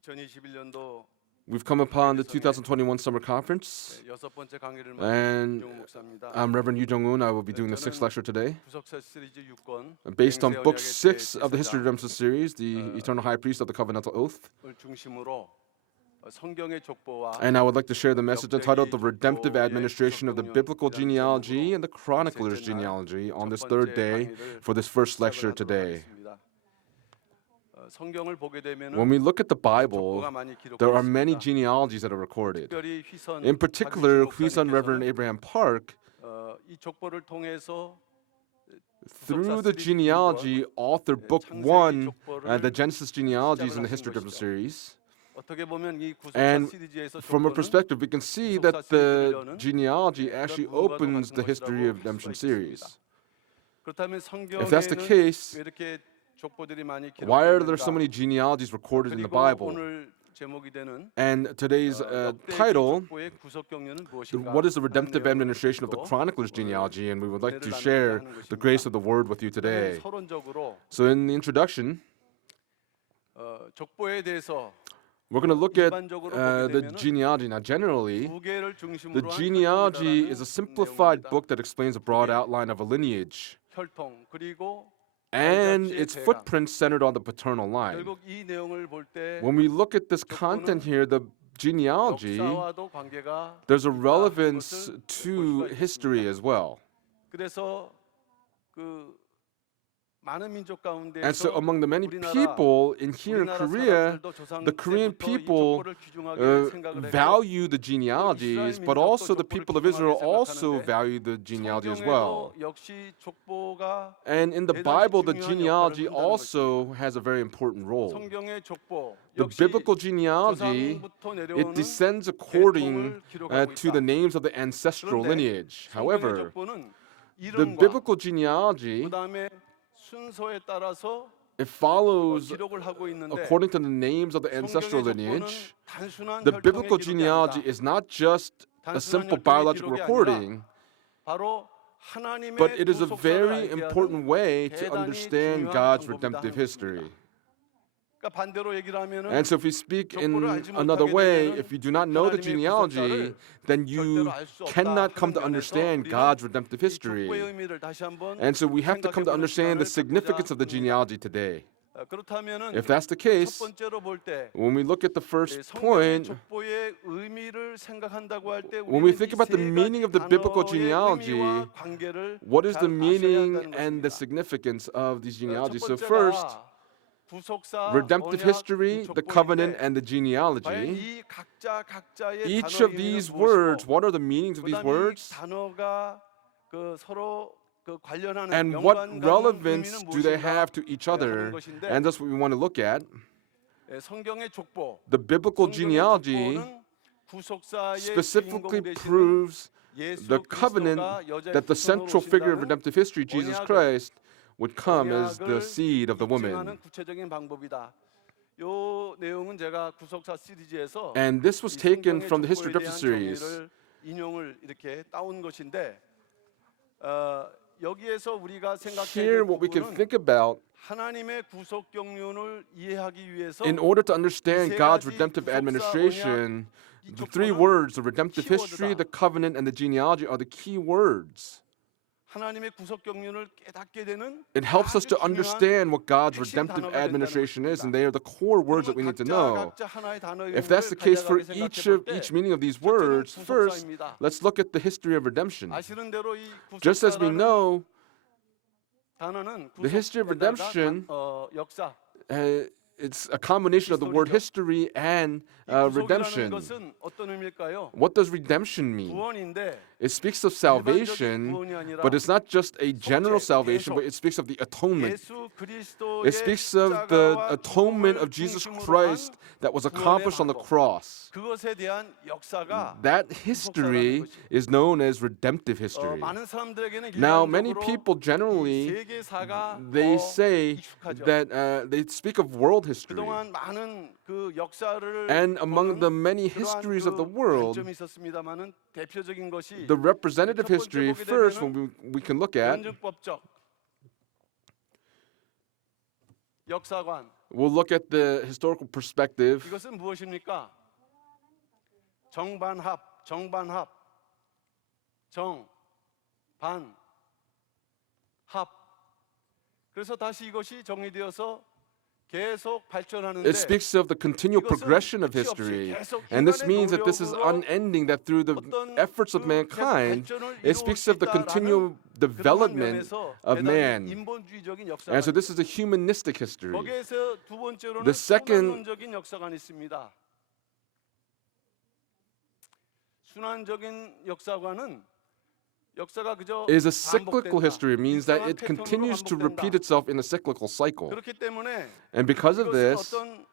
2021년도 We've come upon the 2021 Summer Conference, 여섯 번째 강의를 and 맡은 목사입니다. I'm Reverend Yu Jong-un. I will be doing the sixth 저는 lecture today. 구속사 시리즈 6권 Based on Book 맹세 6 of the History of Redemption series, the Eternal High Priest of the Covenantal Oath. 을 중심으로 성경의 족보와 And I would like to share the message entitled The Redemptive Administration of the Biblical Genealogy and the Chronicler's Genealogy on this third day for this first lecture today. 성경을 보게 되면은 When we look at the Bible, 족보가 많이 there are 기록되어 many 있습니다. genealogies that are recorded. 특별히 휘선 In particular, 박유신 Huisun Reverend 목사님께서는 Abraham Park, 이 족보를 통해서 through the genealogy, authored Book 1, the Genesis genealogies in the History of Redemption series. 어떻게 보면 이 구속사 And 시리즈에서 from a 족보는 perspective, we can see that the genealogy actually opens the History of Redemption series. 그렇다면 If that's the 성경에는 case, 왜 이렇게 족보들이 많이 why are there 기록되는가? so many genealogies recorded in the 그리고 Bible? 오늘 제목이 되는 And today's 역대기 title, 족보의 구속 경륜은 무엇인가? what is the redemptive 하는 administration of the 내용을 chronicler's 갖고 genealogy? And we would like to 은혜를 share 나누고자 하는 the grace of 것입니다. the word with you today. 서론적으로 So in the introduction, 족보에 대해서 we're going to look at 일반적으로 the 보게 되면은 genealogy. Now, generally, 두 개를 the 중심으로 한 genealogy is a 혈통이라는 simplified 내용입니다. book that explains a broad outline of a lineage 혈통 그리고 and its footprints centered on the paternal line. 결국 이 내용을 볼 때 When we look at this content here, the genealogy, 역사와도 관계가 there's a 있다는 relevance 것을 to 볼 수가 history 있습니다. as well. 그래서 그 많은 민족 가운데서 And so among the many 우리나라 people in here in 우리나라 Korea, 사람들도 조상 the Korean 때부터 이 people 족보를 귀중하게 생각을 했고 value the genealogies, but also the people of Israel also 생각하는데 value the genealogy as well. 성경에도 역시 족보가 And in the 대단히 Bible, the 중요한 genealogy 역할을 한다는 also has a very important role. 성경의 족보 The 역시 biblical genealogy, 조상부터 it 내려오는 descends according 계통을 기록하고 to the 있다. names of the ancestral 그런데 lineage. 성경의 However, 족보는 the 이름과 biblical genealogy, 그다음에 순서에 따라서 it follows 기록을 하고 있는데 according to the names of the ancestral 성경의 족보는 lineage. 단순한 The 혈통의 biblical 기록이 genealogy 아니다. is not just a 단순한 simple 혈통의 biological 기록이 recording, 바로 하나님의 but it is a 구속사를 very 알게 important 하는 way to 대단히 understand 중요한 God's 방법이다 redemptive 하는 history. 것입니다. 그러니까 반대로 얘기를 하면은 And so if we speak in 족보를 알지 another 못하게 way, 되면은 if you do not know the 하나님의 genealogy, 구속사를 then you 절대로 알 수 없다 cannot come to 하는 면에서 understand 우리는 God's redemptive 이 history. 족보의 의미를 다시 한번 And so we have to come to 생각해보는 understand the 시간을 significance of the 갖고자 합니다. genealogy today. 그렇다면은 If that's the 첫 case, 번째로 볼 때 when we look at the first 성경의 point, 족보의 의미를 생각한다고 할 때 when we 우리는 think 이 about the 세 meaning of 가지 the biblical 단어의 genealogy, 의미와 관계를 what is the 잘 아셔야 meaning 한다는 and the 것입니다. significance of these 첫 genealogies? So 번째가 first, 구속사, redemptive 언약, history, 이 the covenant, 족보인데 and the 과연 genealogy. 이 각자의 Each 단어 of these 의미는 words, 무엇이고 what are the meanings of these 그다음에 이 words? 단어가 그 서로 그 관련하는 And what 연관 갖는 relevance 의미는 do they 무엇인가 have to each 하는 other? 것인데 And that's what we want to look at. 성경의 족보, The biblical 성경의 genealogy 족보는 구속사의 specifically 주인공 되시는 proves 예수 the covenant 그리스도가 여자의 that the 후손으로 central figure of 오신다는 redemptive history, Jesus 언약을- Christ, would come as the 언약을 seed of the 입증하는 woman. 구체적인 방법이다. 요 내용은 제가 구속사 시리즈에서 And this was 이 taken 성경의 from the History of 족보에 Redemption 대한 series. 정의를 인용을 이렇게 따온 것인데 여기에서 우리가 생각해야 Here, 될 what we can 부분은 think about 하나님의 구속 경륜을 이해하기 위해서 in order to understand 세 God's 가지 redemptive 구속사, administration, 이 the three 족보는 words, the redemptive history, 키워드다. the covenant, and the genealogy, are the key words. 하나님의 구속 경륜을 깨닫게 되는 It helps us 아주 to 중요한 understand what God's 핵심 redemptive 단어가 된다는 administration is, and 것입니다. they are the core words that we need to know. 각자 하나의 단어의 If that's the 의미를 case for 간략하게 each 생각해 볼 때 each meaning of these 첫째는 words, first, 구속사입니다. let's look at the history of redemption. 아시는 대로 이 Just as we 구속사라는 know, 단어는 the history of redemption, 역사. it's a combination of the word history and 이 구속이라는 redemption. 것은 어떤 의미일까요? What does redemption mean? 구원인데 It speaks of 일반적인 salvation, 구원이 아니라 but it's not just a general 속죄, salvation, but 대속. it speaks of the atonement. 예수 그리스도의 It speaks of the 십자가와 atonement 죽음을 of Jesus 중심으로 Christ 한 that was 구원의 accomplished on the 방법. cross. 그것에 대한 역사가 That history is known as redemptive history. 많은 사람들에게는 Now, many 일반적으로 people 이 generally, 세계사가 they 더 say 익숙하죠. that they speak of world history. 그동안 많은 그 역사를 And among 보는 the many 그러한 histories of the 그 world, 관점이 있었습니다만은 대표적인 것이 the representative 첫 번째 history 보게 first, 되면은 when we can look at, 변증법적 역사관. We'll look at the historical perspective. 이것은 무엇입니까? 정반합, 정반합, 정, 반, 합. 그래서 다시 이것이 정리되어서 계속 발전하는데 It speaks of the continual progression of history. And this means that this is unending, that through the efforts of mankind, it speaks of the continual development of man. 인본주의적인 And so 역사관. this is a humanistic history. 거기에서 두 번째로는 The second- 순환론적인 역사관이 있습니다. 순환적인 역사관은 역사가 그저 Is a cyclical 반복된다. history. It means that 일정한 it 패턴으로 continues to 반복된다. repeat itself in a cyclical cycle. 그렇기 때문에 And because of 이것은 this, 어떤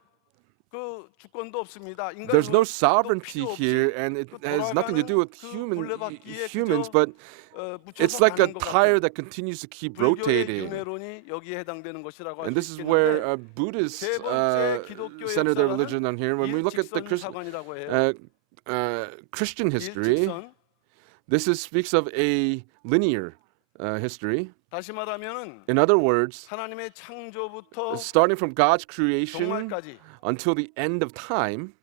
그 주권도 없습니다. 인간 there's no 의식도 sovereignty 필요 없이 here, and it 그 has nothing to do with 돌아가는 그 물레바퀴에 humans, 그저, but 묻혀서 it's like a 가는 것 tire 같은 that continues to keep 불교의 rotating. 윤회론이 여기에 해당되는 것이라고 할 And this 수 is where 있겠는데 Buddhists 세 번째 기독교의 center their 역사관은 religion on here. When we look at the 일직선사관이라고 해요. Christian history, 일직선. this speaks of a linear history. 다시 말하면은 In other words, 하나님의 창조부터 starting from God's creation 종말까지 until the end of time,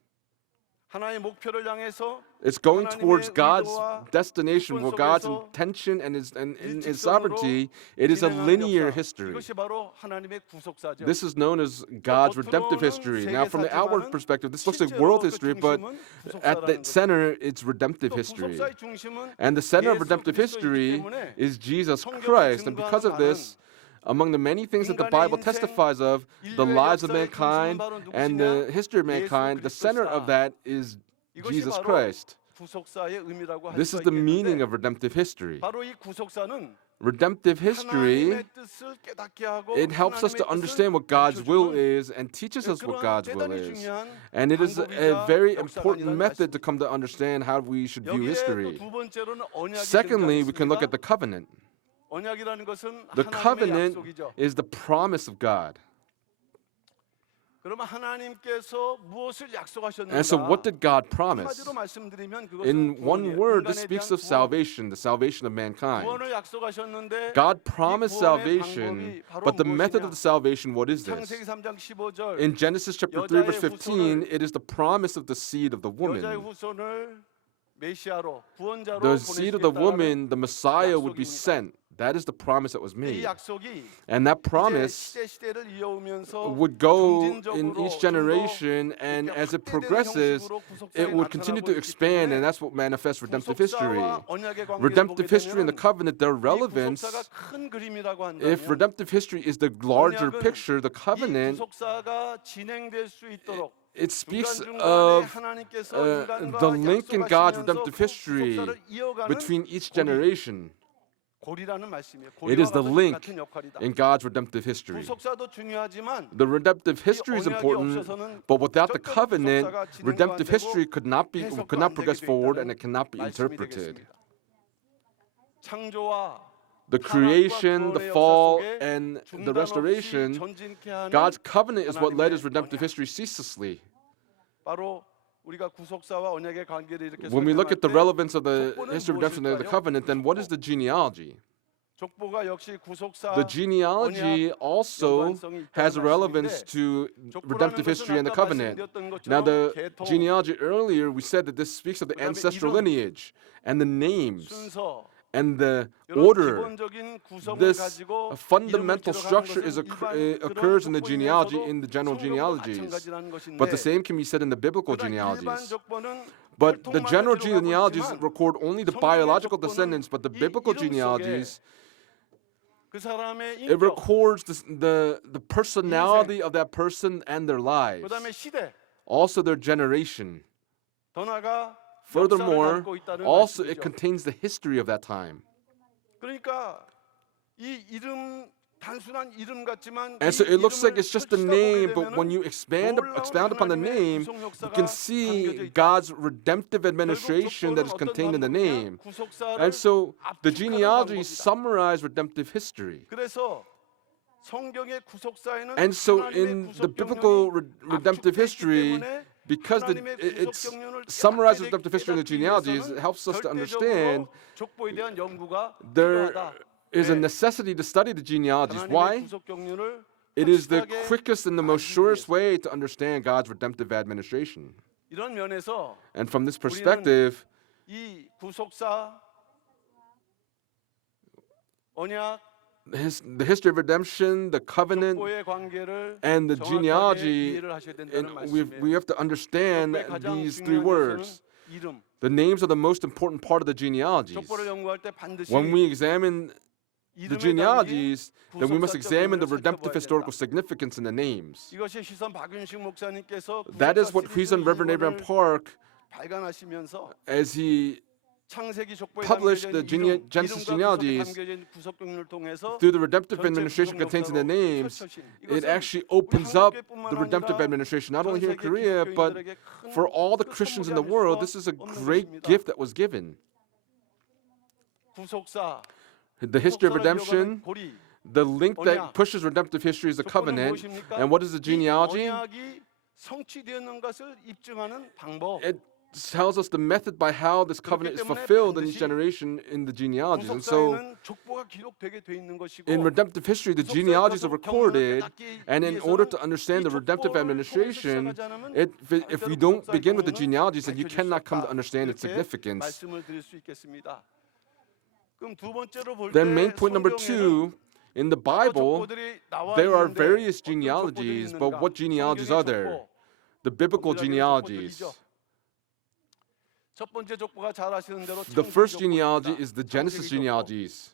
하나의 목표를 향해서 it's going 하나님의 towards God's 의도와 destination, where God's 속에서 intention and in His 일직선으로 sovereignty. It is a 진행하는 linear 역사. history. 이것이 바로 하나님의 구속사죠. This is known as God's 겉으로는 redemptive history. Now, from the outward 세계사지만은 perspective, this looks like 실제로 world 그 history, but 중심은 at the 구속사라는 거죠. center, it's redemptive 또 history. 구속사의 중심은 And the center of 예수 redemptive 그리스도이기 history 때문에 is Jesus 성경을 Christ. And because of 증거하는 this, among the many things that the 인간의 Bible 인생, testifies of, the 인류의 lives of 역사의 mankind 중심은 바로 and 누구시냐? the history of 예수 mankind, the center of 그리스도시다. that is 이것이 Jesus 바로 Christ. 구속사의 의미라고 할 This is 수가 the meaning 있겠는데 of redemptive history. 바로 이 구속사는 Redemptive history, 하나님의 뜻을 깨닫게 하고 it helps us to 하나님의 뜻을 understand what God's will 가르쳐주는 is and teaches us what 그런 God's will 대단히 is. 중요한 And it is a 방법이자 very important 역사관이라는 method to 말씀입니다. come to understand how we should view 여기에 history. 또 두 번째로는 언약이 Secondly, we can look at the 등장했습니다. covenant. 언약이라는 것은 The 하나님의 covenant 약속이죠. is the promise of God. 그러면 하나님께서 무엇을 약속하셨는가? And so, what did God promise? 한마디로 말씀드리면 그것은 In one 구원이에요. word, this 인간에 speaks 대한 of salvation, the salvation of mankind. 구원을 약속하셨는데 God promised 구원의 salvation, 방법이 바로 but the method 무엇이냐? of the salvation, what is this? 창세기 3장 15절 In Genesis chapter 3, verse 15, it is the promise of the seed of the 여자의 woman. 후손을 메시아로 구원자로 The seed of the 보내시겠다라는 woman, the Messiah, would be 약속입니다. sent. That is the promise that was 이 made. 약속이 And that 이제 promise 시대를 이어오면서 would go in 점진적으로 each 좀 더 generation, and 이렇게 as it 확대되는 progresses, 형식으로 구속사에 it would continue to 나타나고 있기 expand, and 때문에 that's what manifests redemptive history. 구속사와 언약의 관계를 Redemptive 보게 history and the 되면 covenant, their 이 relevance, 구속사가 큰 그림이라고 if 한다면 redemptive history is the larger 언약은 picture, the 이 covenant, 구속사가 진행될 수 있도록 it speaks 중간중간에 of 하나님께서 인간과 the link in God's 약속하시면서 redemptive 그 history 구속사를 이어가는 between each 고리. generation. 고리라는 말씀이에요. It is 고리와 the link 같은 역할이다. in God's redemptive history. 구속사도 중요하지만 The redemptive 이 history is 언약이 important, 없어서는 but without the 절대로 covenant, 구속사가 진행도 안 redemptive 되고 history could not 해석도 안 progress 되게 돼 forward, 있다는 and it cannot be 말씀이 interpreted. 되겠습니다. 창조와 The 타락과 creation, 구원의 the 역사 fall, 속에 and the 중단 없이 restoration, 전진케 하는 God's covenant is what led his 하나님의 redemptive 언약. history ceaselessly. 바로 우리가 구속사와 언약의 관계를 이렇게 When we look at the 설명할 때 relevance of the 족보는 history of redemption and the 무엇일까요? covenant, then what is the genealogy? 족보가 역시 구속사 The genealogy also 연관성이 has a 있다는 relevance 말씀인데 to redemptive 족보라는 history and 것은 the 아까 covenant. 말씀드렸던 Now, 것처럼 the 계통, genealogy earlier, we said that this speaks of the 그다음에 ancestral 이름, lineage and the names 순서 and the 이런 order. 기본적인 구성을 This 가지고 fundamental 이름을 structure 기록하는 것은 occurs in the 일반 genealogy, 족보에서도 in the general 성경과 genealogies. 마찬가지라는 것인데 But the same can be said in the biblical 그러나 일반 genealogies. 족보는 But the 혈통만을 general 기록하고 genealogies 있지만 record only the 성경의 biological 족보는 descendants, but the 이 biblical 이름 속에 genealogies, 그 사람의 it 인격, records the personality of that person and their lives, 그다음에 시대, also their generation. 더 나아가 역사를 Furthermore, 담고 있다는 also it 말씀이죠. contains the history of that time. 그러니까 이 이름 단순한 이름 같지만 And so 이 it looks like 이름을 it's just a 펼치다 name, 보게 but when 되면은 you expound upon the 하나님의 name, 구속 you 역사가 can 담겨져 see 있다. God's redemptive 결국 administration that is 족보는 contained in the 어떤 name. 방법이냐? 구속사를 And so the 압축하는 genealogies 방법이다. summarize redemptive history. 그래서 성경의 구속사에는 And so 하나님의 in the 구속 biblical 경륜이 redemptive 압축되어 있기 history, 때문에 because 하나님의 it's 구속 경륜을 summarizes 깨닫게 redemptive history in the 깨닫기 genealogies, 위해서는 it helps us to 절대적으로 understand 족보에 대한 연구가 there 필요하다. is a 네. necessity to study the genealogies. 하나님의 Why? 구속 경륜을 It is the 확실하게 quickest and the most 알기 surest 위해서. way to understand God's redemptive administration. 이런 면에서 And from this perspective, 이 구속사 언약 the history of redemption, the covenant, 족보의 관계를 and the 정확하게 genealogy, 이해를 하셔야 and 된다는 we 말씀이에요. have to understand 족보의 가장 these three 중요한 words. 요소는 이름. The names are the most important part of the genealogies. 족보를 연구할 때 반드시 When we examine the 이름에 담긴 genealogies, then we must 구속사적 examine the 의미를 redemptive 살펴봐야 historical 된다. significance in the names. 이것이 시선 박윤식 목사님께서 That is 구속사 what 시리즈 Huizen Reverend Abraham 이권을 Park, 발간하시면서 as he 창세기 족보에 published 담겨진 the 이름, Genesis 이름과 구속에 genealogies 담겨진 구속 경륜을 통해서 through the redemptive 전체 administration 구속 contains in the 역사로 names, 펼쳐진 it 이것은 actually 우리 opens up 한국교회뿐만 the redemptive 아니라 administration, not 전 only here in 세계 Korea, but 기독교인들에게 큰 for all the 그 Christians in 선물이 the 아닐 world. 수가 This is a 없는 great 것입니다. gift that was given. 구속사, The history of 구속사를 redemption, 이어가는 고리, the link 언약. that pushes redemptive history is the 족보는 covenant. 무엇입니까? And what is the 이 genealogy? 언약이 성취되는 것을 입증하는 방법. It tells us the method by how this covenant is 때문에 fulfilled in each 반드시 generation in the genealogies. And so 구속사에는 족보가 기록되게 돼 있는 것이고 in redemptive history, the 구속사의 genealogies are 구속 recorded, 경륜을 깨닫기 and in order 위해서는 to understand the 이 redemptive 족보를 administration, 통해서 시작하지 않으면 if we 절대로 don't 구속사의 begin with the 경륜은 genealogies, then you 밝혀질 수 cannot come to 없다. understand its 이렇게 significance. 말씀을 드릴 수 있겠습니다. 그럼 두 번째로 볼 때 Then main point number 성경에는 2, in the Bible, 족보들이 나와 there are 있는데 various 어떤 족보들이 genealogies, but 있는가? what genealogies 성경의 are there? 족보, The biblical 엄밀하게는 genealogies. 족보들이죠. 첫 번째 족보가 잘 아시는 대로 The first 창세기 genealogy 족보입니다. is the Genesis 창세기 족보. genealogies.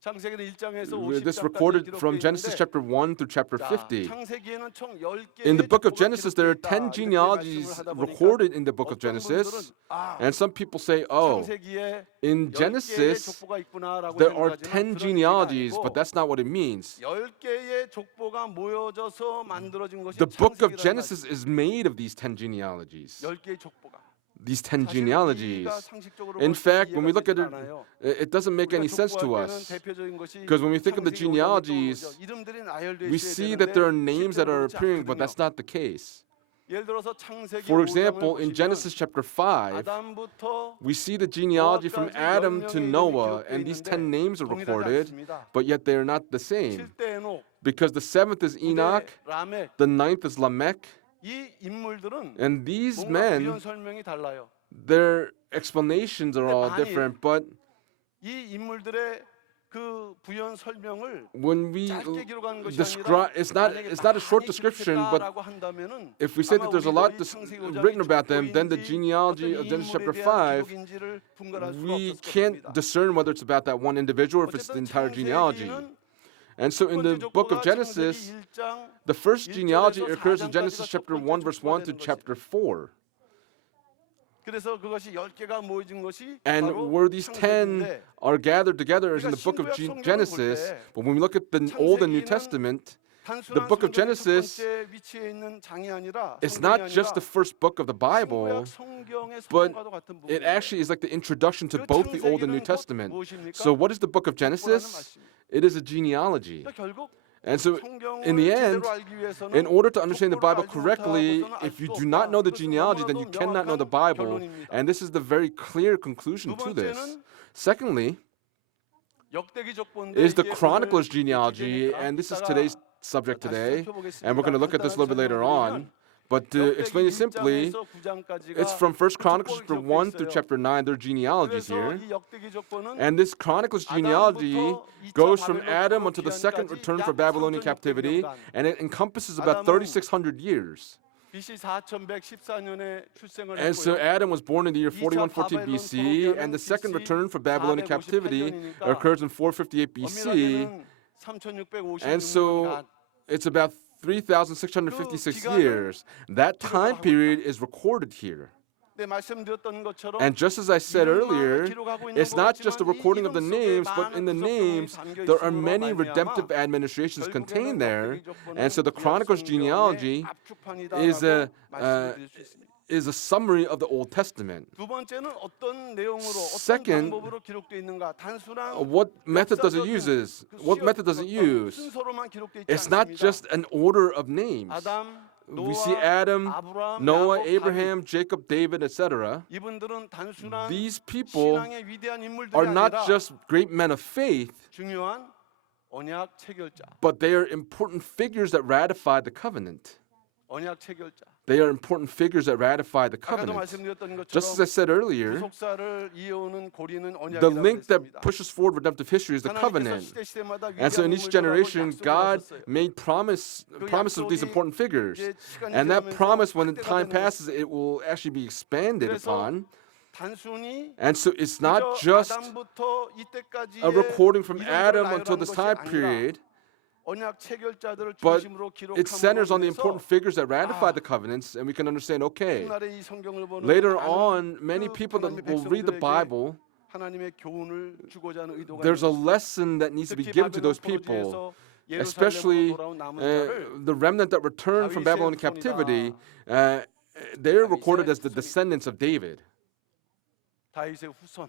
창세기는 1장에서 This 50장까지 recorded 기록되어 from Genesis 있는데 chapter 1 through chapter 자, 50. 창세기에는 총 10개의 In the book of 족보가 Genesis, there are 10 기록되어 있다. 이렇게 genealogies 말씀을 하다 보니까 recorded in the book of 어떤 Genesis. 분들은 아, And some people say, oh, 창세기에 in 10개의 Genesis, 족보가 있구나라고 there are 생각하지만 10 그런 genealogies, 의미가 but 아니고 that's not what it means. 10개의 족보가 모여져서 만들어진 것이 The book of 창세기라는 Genesis 말씀이에요. is made of these 10 genealogies. 10개의 족보가. These 10 사실 genealogies. 우리가 상식적으로 In 볼 때 fact, when we 이해가 look at 되지 it, 않아요. it doesn't make 우리가 any sense to 족보할 때는 us. 대표적인 것이 Because when we think of the 창세기 5장이 genealogies, 떠오르죠. 이름들이 나열되어 We 있어야 see that there are 되는데 names that 실제로 are 그렇지 appearing, but 않거든요. that's not the case. 예를 들어서 창세기 For 5장을 example, in 보시면 Genesis chapter 5, 아담부터 we see the genealogy from Adam to Noah, and these 10 names are recorded, but yet they are not the same. 7대 에녹, Because the seventh is 9대 Enoch, 라멕, the ninth is Lamech, 이 인물들은 and these 뭔가 men, 부연 설명이 달라요. their explanations are all 만일 different, but 이 인물들의 그 부연 설명을 when we 짧게 기록하는 것이 describe, 아니라 it's not a short description, but 기록했다라고 한다면은 if we say 아마 that there's a 우리도 lot 이 창세기 5장이 written about them, then the 족보인지 genealogy 어떤 of Genesis chapter 인물에 대한 5, 기록인지를 분간할 수가 we 없었을 can't 것입니다. discern whether it's about that one individual or if it's the 어쨌든 entire genealogy. 창세기는 And so in the 첫 번째 book of 족보가 Genesis, 창세기 1장 the first 1절에서 genealogy occurs in 4장까지가 Genesis 첫 chapter 번째 1, verse 1 to 족보가 되는 chapter 4. 그래서 그것이 10개가 모여진 것이 And 바로 where these 10 창세기인데 are gathered together is in the 우리가 book of 신구약 성경을 Genesis. 볼 때 But when we look at the Old and New 창세기는 Testament, 단순한 book of 성경의 첫 Genesis, 번째 위치에 있는 장이 아니라 it's 성경이 not 아니라 just the first book of the Bible, 신구약 성경의 but 서론과도 같은 it 부분이에요. actually is like the introduction to 그 both the Old and New 창세기는 곧 Testament. 무엇입니까? So what is the book of 족보라는 Genesis? 말씀이에요. It is a genealogy. 그러니까 결국 And so 성경을 in the end, 제대로 알기 위해서는 in order to understand the Bible 족보를 알지 correctly, 못하고서는 알 if you 수 do not 없다. know the 그것은 genealogy, then you 너무나도 cannot know the 명확한 Bible. 결론입니다. And this is the very clear conclusion 두 to this. 번째는 Secondly, 역대기 족보인데 is the 이게 Chronicles 오늘 genealogy, 주제니까 and this is 이따가 today's subject 다시 today, 살펴보겠습니다. and we're going to look at this a little bit later on. But to explain it simply, it's from 1 Chronicles chapter 1 through chapter 9, there are genealogies 그래서 here. 이 역대기 족보는 And this Chronicles genealogy goes from Adam until the second return for Babylonian captivity, and it encompasses about 3,600 years. BC 4114년에 출생을 And so 했고요. Adam was born in the year 4114 BC, and the second return for Babylonian captivity occurs in 458 BC. 엄밀하게는 3656년. And so it's about 3,656 years. That time period is recorded here. 네, 말씀드렸던 것처럼 And just as I said earlier, it's not just a recording of the names, but in the names, there are many redemptive administrations contained there. And so the Chronicles genealogy is a summary of the Old Testament. 두 번째는 어떤 내용으로 어떤 Second, 방법으로 기록되어 있는가? 단순한 What method does it use? What method does it use? 순서로만 기록되어 있지 It's not 않습니다. just an order of names. 아담, We see 노아, Adam, 아브라함, Noah, 야곱, Abraham, Jacob, David, etc. 다윗. 이분들은 단순한 These people 신앙의 위대한 인물들이 are not 아니라 just great men of faith, 중요한 언약 체결자. but they are important figures that ratify the covenant. 언약 체결자. They are important figures that ratify the 아까도 covenant. 말씀드렸던 Just as I 것처럼 said earlier, 구속사를 이어오는 고리는 the 언약이라고 link that 했습니다. pushes forward redemptive history is the 하나님께서 covenant. 시대시대마다 And so in 위대한 each 인물들하고 generation, 약속을 God 하셨어요. made promises of these 약속이 important figures. 이제 시간이 And that 지나면서 promise, when 확대가 time 되는 passes, it will actually be expanded 그래서 upon. 단순히 And so it's not 그저 just 아담부터 이때까지의 a recording from 이름들을 Adam until 나열하는 this 것이 time 아니라 period, 언약 체결자들을 but 중심으로 it centers on the 기록함으로 important 인해서 figures that ratify the covenants, and we can understand, okay, 훗날에 이 성경을 보는 later 많은 on, many 그 people that 하나님의 will read the 백성들에게 Bible, 하나님의 교훈을 주고자 하는 의도가 there's a 있는 것입니다. lesson that needs to be 특히 given to 바벨론 those people, 포로지에서 예루살렘으로 especially 돌아온 남은 자를 the remnant that returned from 다윗의 Babylonian 후손이다. captivity. They're recorded 다윗의 as the 후손이다. descendants of David, 다윗의 후손.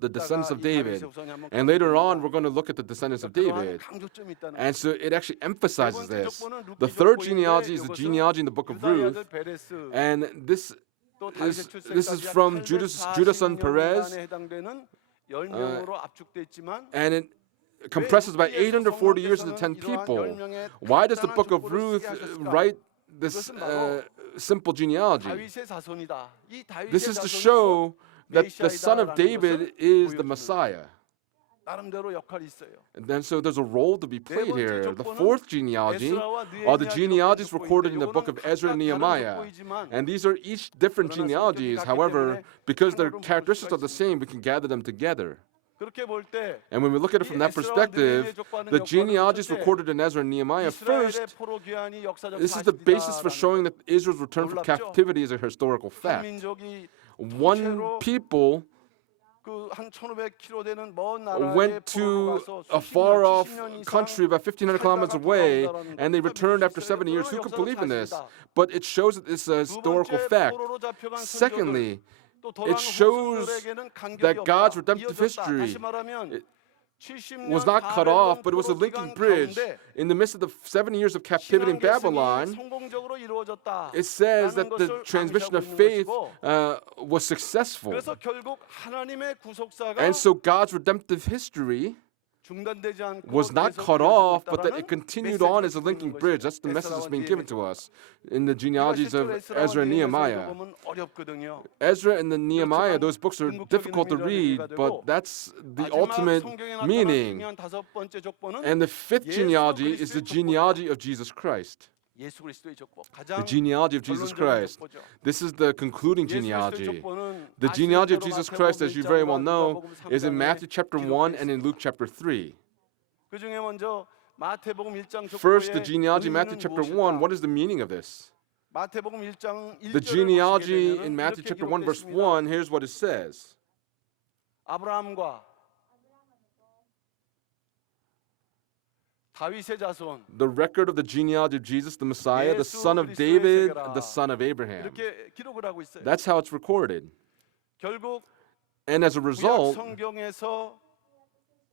the descendants of 이 David. 다윗의 후손이 한번 And later on, 강조됩니다. we're going to look at the descendants of 그러한 David. 강조점이 있다는 And so it actually emphasizes 세 번째 this. 족보는 루키 The third 족보인데 genealogy is the 이것은 genealogy in the book of 유다의 Ruth. 아들 베레스, And this 또 is, 다윗의 this is 출생까지 from 한 Judah's son 840 Perez. 년간에 해당되는 10명으로 압축돼 있지만 And it compresses by 840 years into 10 people. Why does the book of Ruth write this simple genealogy? 다윗의 자손이다. 이 다윗의 This is to 자손은 show that the son of 메시아이다라는 David 것을 is the 보여주는 Messiah. 나름대로 역할이 있어요. And then so there's a role to be played 번째 here. The 족보는 fourth genealogy 에스라와 are the 느헤미야 genealogies 기록된 recorded in the 족보인데 book of 이거는 Ezra and 각각 다른 Nehemiah. 족보이지만 And these are each different 그러나 genealogies. 성격이 같기 However, 때문에 because their 하나로 묶을 characteristics 수가 are the same, we can gather them together. 그렇게 볼 때 And when we look at it from that perspective, the genealogies recorded in Ezra and Nehemiah, first, 이스라엘의 포로 귀환이 역사적 this is the basis for showing that Israel's return from captivity is a historical 한 fact. 민족이 One people 그한 1,500km 되는 먼 나라에 went 포로로 to 가서 a 수십 far 년, off 70년 이상 country about 1,500 kilometers 살다가 away, 돌아온다라는 and they 거. returned after 믿을 수 70 있어요. years. Who 그런 could 역사적 believe in this? 사실이다. But it shows that it's a 두 historical 번째, fact. 포로로 잡혀간 선조들, Secondly, 또 돌아온 it shows 후손들에게는 간격이 that God's 없다. redemptive 이어졌다. history 다시 말하면 70년 was not cut off, but it was a 포로 linking 기간 bridge. 가운데 In the midst of the 70 years of captivity in 신앙 계승이 Babylon, 성공적으로 이루어졌다. it says 라는 that the 것을 transmission of 암시하고 있는 faith 것이고, was successful. 그래서 결국 하나님의 구속사가 And so God's redemptive history 중단되지 않고 was not 계속 cut 이어지고 off, but that 있다라는 it continued 메시지를 on as a 주고 linking 있는 bridge. 것이에요. That's the message that's being 에스라와 given to us in the genealogies of 실제로 Ezra and Nehemiah. 보면 어렵거든요. Ezra and the Nehemiah, those books are 궁극적인 difficult to 의미를 read, 가지고 but that's the 마지막 ultimate 성경에 나타난 meaning. 중요한 다섯 번째 족보는 And the fifth 예수 genealogy is the 그리스도의 genealogy of Jesus Christ. 예수 그리스도의 족보. The 가장 genealogy of Jesus 결론적인 Christ. 족보죠. This is the concluding 예수 그리스도의 genealogy. 족보는 The genealogy of Jesus Christ, as you very well know, 누가복음 is in 3장에 Matthew chapter 1 and in 기록되어 Luke chapter 3. 그 중에 먼저 마태복음 1장 First, the 족보의 genealogy in Matthew 의미는 chapter 1. 무엇일까? What is the meaning of this? 마태복음 1장 1절을 The genealogy 보시게 in 되면은 Matthew 이렇게 chapter 1 verse 기록되어 1, here's what it says. 아브라함과 다윗의 자손 The record of the genealogy of Jesus, the Messiah, the 예수 son of 그리스도의 David, 세계라. the son of Abraham. 이렇게 기록을 하고 있어요. That's how it's recorded. 결국 And as a 구약 result, 성경에서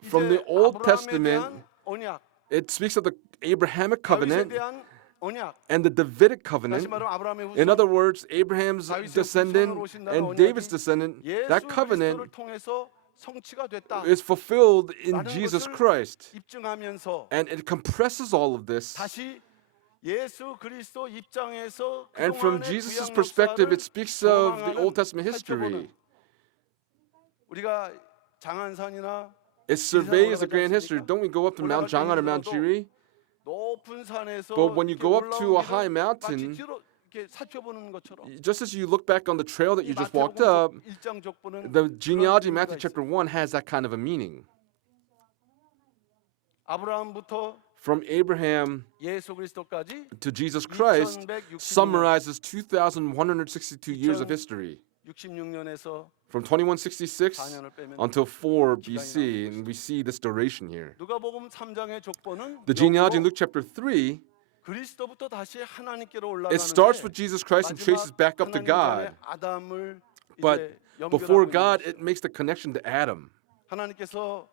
from the 이제 Old 아브라함에 Testament, 대한 언약, it speaks of the Abrahamic 다윗에 covenant 대한 언약. and the Davidic 다시 covenant. 말하면 아브라함의 In 후손, other words, Abraham's 다윗의 descendant 후손으로 오신다는 and 언약이 David's descendant, 예수 that 그리스도를 covenant 통해서 성취가 됐다. is fulfilled in 라는 Jesus 것을 Christ. 입증하면서 And it compresses all of this. 다시 예수 그리스도 입장에서 And from 그동안의 Jesus' 구약 perspective, 역사를 it speaks of the 조망하는, Old Testament history. 펼쳐보는 우리가 장안산이나 It surveys the grand history. Don't we go up to Mount Jangan or Mount Jiri? 높은 산에서 But when you 이렇게 go up to a 올라온 high 길을 mountain, 마치 뒤로 이렇게 살펴보는 것처럼 just as you look back on the trail that 이 you just walked 마태복음 up, 1장 족보는 the 그런 genealogy in 의미가 Matthew chapter 있어요. 1 has that kind of a meaning. 아브라함부터 From Abraham 예수 그리스도까지 to Jesus Christ 2166년 summarizes 2,162 years of history. 66년에서 From 2166 4년을 빼면 until 4 BC, and we see this duration here. 누가복음 3장의 족보는 The genealogy in 역으로 Luke chapter 3, 그리스도부터 다시 하나님께로 it starts 올라가는데 with Jesus Christ and traces back up to God. 아담을 But 이제 before 연결하고 God, 있는 it makes the connection to Adam. 하나님께서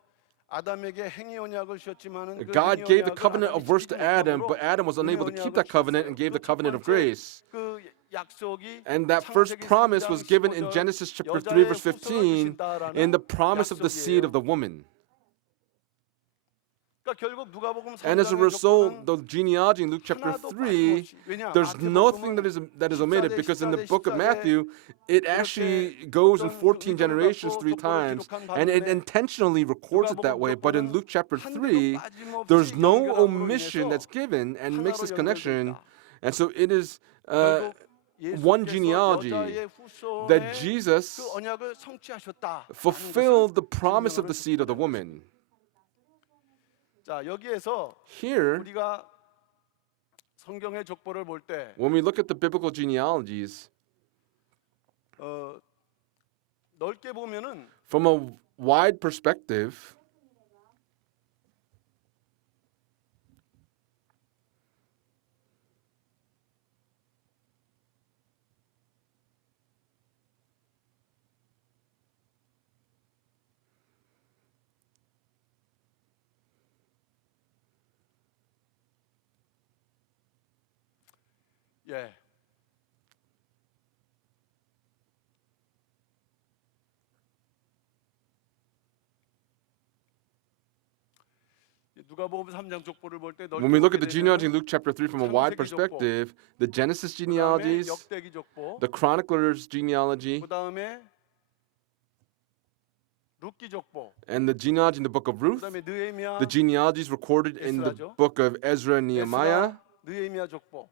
아담에게 행위 언약을 주셨지만은 그 God 행위 gave the 언약을 covenant 아담이 of works to 지키지 Adam, 못함으로 but Adam was unable to keep that covenant and gave the covenant of grace. 그 약속이 And that first 창세기 promise 3장 was given in 15절 Genesis chapter 3, 여자의 verse 후손을 15, 주신다라는 in the promise of the seed 약속이에요. of the woman. 그러니까 결국 누가복음 And as a 3장의 result, 족보는 the genealogy in Luke chapter 하나도 3, 빠짐없이, 왜냐, there's nothing 마태복음은 that is omitted 14대, because in the 14대, book of 14대 Matthew, it actually goes in 어떤 14 의도를 generations 갖고 3 족보를 times, 기록한 and it 반면에 intentionally records it that 누가복음 way. But in 족보는 Luke chapter 한 3, 개도 there's 빠짐없이 no 연결함으로 omission that's 인해서 given and makes 하나로 this connection. 연결된다. And so it is 결국 one 예수께서 genealogy 여자의 that 후손의 Jesus 그 언약을 성취하셨다. fulfilled the promise of the seed of the woman. 자, 여기에서 Here, 우리가 성경의 족보를 볼 때 when we look at the biblical genealogies, 넓게 보면은 from a wide perspective, 예. 누가복음 3장 족보를 볼 때 when we look at the genealogy in Luke chapter 3 from a wide perspective, the Genesis 그다음에 genealogies, 역대기 족보, the Chroniclers genealogy, 그다음에 룻기 족보, and the genealogy in the book of Ruth, 그다음에 느헤미야, the genealogies recorded in the 에스라죠. book of Ezra and Nehemiah, 느헤미야 족보.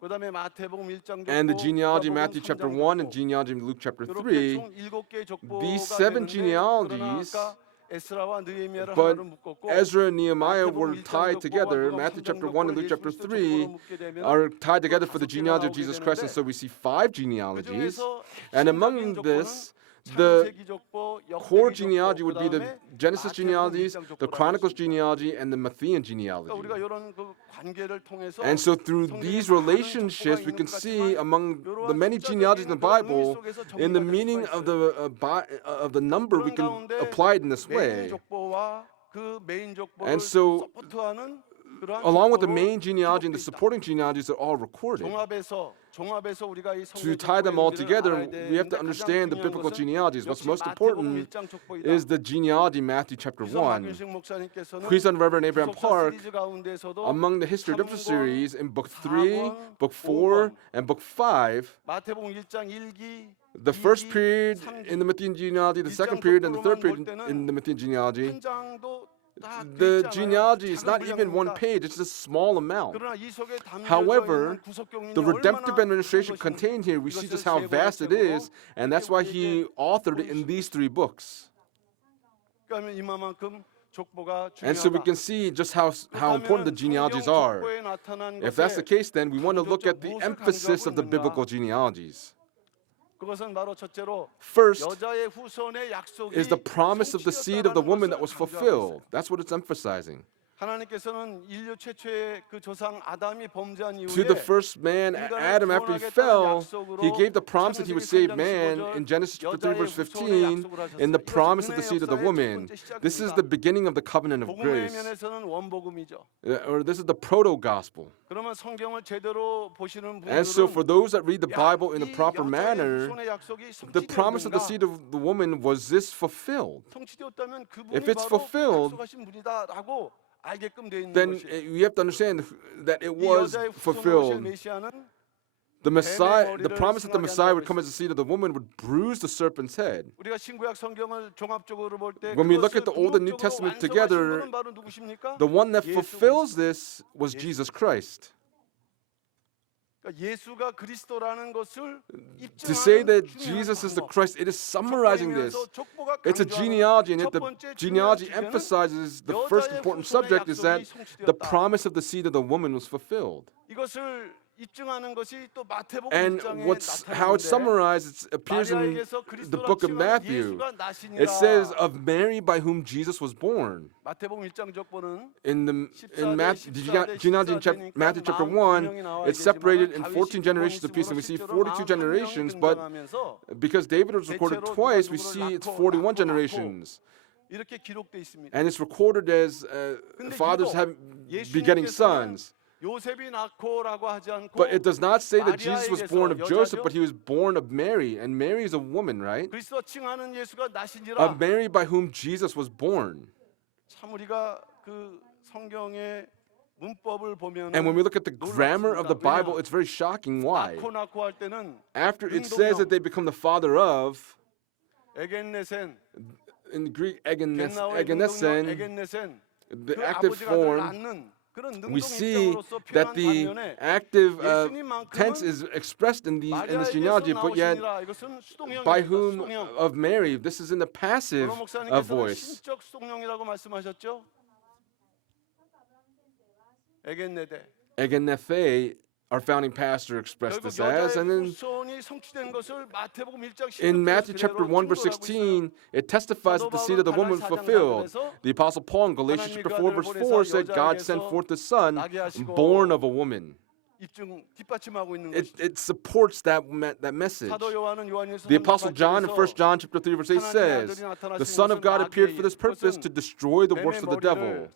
그다음에 마태복음 1장 족보, and the genealogy in 누가복음 Matthew chapter 3장 1 and 족보. genealogy in Luke chapter 이렇게 3. 총 7개의 족보가 These seven 되는데, genealogies, 그러나 아까 에스라와 느헤미야를 but 하나로 묶었고 Ezra and Nehemiah 마태복음 were 1장 tied 족보와 together. 누가복음 Matthew 3장 chapter 1 and Luke 족보를 chapter 예수 그리스도 3 족보로 묶게 되면 are tied together for the 다섯 개가 genealogy of 나오게 Jesus Christ, and 되는데 so we see 5 genealogies. 그중에서 And 신적인 among 족보는 this, the 창세기 족보, core 역대기 genealogy 족보, would be the 그다음에 Genesis 마태복음 genealogies, 1장 the 족보라고 Chronicles 했습니다. genealogy, and the Matthean 그러니까 genealogy. 우리가 이런 그 관계를 통해서 And so through 성경에 these 많은 relationships, 족보가 we 있는 can 것 see 같지만 among the 이러한 many genealogies in the 숫자적인 그런 의미 Bible, 속에서 in the 정리가 될 meaning 수가 of 있어요. the number, we 그런 can 가운데 apply it in this 메인 way. 족보와 그 메인 족보를 And so, 서포트하는 그러한 along with the 족보로 main genealogy and the 기록돼 있다. supporting genealogies are all recorded. 종합해서 우리가 이 To 성경 tie them all 족보의 together, 의미를 we have to 알아야 understand the 되는데 biblical 가장 중요한 genealogies. 것은 What's 역시 most 마태복음 important 1장 족보이다. is the genealogy in Matthew chapter 비서 1. 박윤식 목사님께서는 Priest and Reverend Abraham 구속사 Park, 시리즈 가운데서도 among the History of Scripture 3권, series, in book 3, 4권, book 4, 5권, and book 5, 마태복음 1장 1기, the first 2기, period 3기, in the Matthean genealogy, the second 1장 period, and the third 족보로만 볼 period 때는 in the Matthean genealogy, 한 장도 딱 the 돼 있지 않아요. genealogy is 작은 not even one 분량입니다. page, it's just a small amount. 그러나 이 속에 담겨져 However, 있는 구속경륜이 the redemptive 얼마나 administration 큰 것인지 contained here, we see 이것을 just how 세 권의 vast it 책으로 is, and that's why he authored it in these 3 books. 그러니까 이만큼 족보가 And so we 중요하다. can see just how important the genealogies are. If that's the case, then we want to look at the emphasis of the biblical genealogies. 그것은 바로 첫째로 First 여자의 후손의 약속이 is the promise of the seed of the 성취되었다는 woman that 것을 was 강조하고 fulfilled. 있어요. That's what it's emphasizing. 하나님께서는 인류 최초의 그 조상 아담이 범죄한 To the 이후에 first man, 인간을 Adam, after he 구원하겠다는 fell, 약속으로 he gave the promise that he would save 창세기 3장 man 15절 in Genesis chapter 3, 여자의 verse 후손의 15, 약속을 in the 하셨어요. promise of 이것이 the seed of the 은혜의 woman. 역사의 첫 번째 This is 시작입니다. the beginning of the covenant of 복음의 grace. 면에서는 원복음이죠. Or this is the proto-gospel. 그러면 성경을 제대로 보시는 And so for 분들은 those that read the 야, Bible in a 이 proper 여자의 manner, 후손의 약속이 the promise of the 성취되었는가? seed of the woman, was this fulfilled? 성취되었다면 그분이 If it's 바로 fulfilled, 약속하신 분이다라고 알게끔 돼 있는 then 것이. we have to understand that it 이 was 여자의 후손으로 오실 fulfilled. 메시아는 The Messiah, the 머리를 promise that the 승하게 Messiah would 한다고 come as the seed of the woman would bruise the serpent's head. 우리가 신구약 성경을 종합적으로 볼 때 When we look 그것을 at the Old and New 궁극적으로 Testament 완성하신 together, 분은 바로 누구십니까? The one that 예수 fulfills this was 예수. Jesus Christ. 그러니까 예수가 그리스도라는 것을 To say 입증하는 that 중요한 Jesus is the 방법. Christ, it is summarizing this. 족보이면서 족보가 It's a 강조하는 genealogy, and 첫 the 번째 중요한 genealogy 주제는 emphasizes the first 여자의 important 후손의 subject is that 약속이 the 성취되었다. promise of the seed of the woman was fulfilled. 이것을 입증하는 것이 또 마태복음 And 1장에 how it's 나타나는데 summarized, it appears in 마리아에게서 the 그리스도라 book of 칭하는 Matthew. 예수가 나시니라. It says of Mary by whom Jesus was born. 마태복음 1장 족보는 In the 14대, in Matthew, 14대, genealogy in 14대니까 Matthew chapter 42 1, 명이 it's 나와 separated in 있지만 14 generations apiece, and we see 42 generations, but because David was recorded twice, we see it's 41 generations. 이렇게 기록돼 있습니다. And it's recorded as fathers begetting sons. 요셉이 낳고라고 하지 않고 But it does not say that Jesus was born of 마리아에게서 Joseph, 여자죠? but he was born of Mary, and Mary is a woman, right? 그리스도 칭하는 예수가 나시니라. Of Mary by whom Jesus was born. 참 우리가 그 성경의 문법을 보면 And when we look at the grammar of the Bible, it's very shocking. Why? 낳고 할 때는 After it says that they become the father of, 에겐네센, in Greek, 겟나오의 egenesen, 에겐네센, the 그 active 아버지가 아들을 form, 낳는 그런 we see 능동 that 입장으로서 the 표현한 반면에 active 예수님만큼은 tense is expressed in this 마리아에게서 genealogy, but yet 나오시니라. 이것은 수동형입니다. by whom 수동형. of Mary, this is in the passive 여러 목사님께서는 voice. 신적 수동형이라고 말씀하셨죠? 에겐네데. Egenethe, our founding pastor expressed 결국 this as, 여자의 and then 후손이 성취된 것을 마태복음 1장 16절 in Matthew chapter 1 verse 16, it testifies that the seed of the woman was fulfilled. The Apostle Paul in Galatians chapter 4 verse 4 said, God sent forth the Son, born of a woman. 입증 뒷받침하고 있는 It, 것이죠. it supports that message. 사도 요한은 요한일서 The Apostle 3장 John in 1 8절에서 John chapter 3 verse 8 says, the Son of God appeared for this purpose, to destroy the works of the devil.